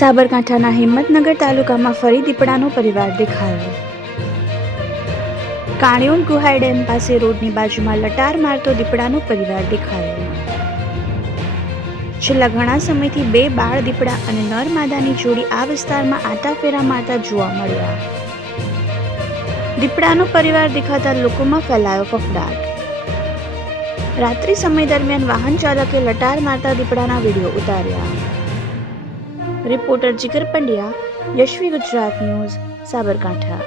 સાબરકાંઠાના હિંમતનગર તાલુકામાં ફરી દીપડાનો પરિવાર દેખાયો। કાણિયોલ ગુહાઈ ડેમ પાસે રોડની બાજુમાં લટાર મારતો દીપડાનો પરિવાર દેખાયો। છેલ્લા ઘણા સમયથી બે બાળ દીપડા અને નર માદાની જોડી આ વિસ્તારમાં આટાફેરા મારતા જોવા મળ્યા। દીપડાનો પરિવાર દેખાતા લોકોમાં ફેલાયો ફફડાટ। રાત્રિ સમય દરમિયાન વાહન ચાલકે લટાર મારતા દીપડાના વિડીયો ઉતાર્યા। रिपोर्टर जिगर पंड्या, यशवी गुजरात न्यूज़, साबरकांठा।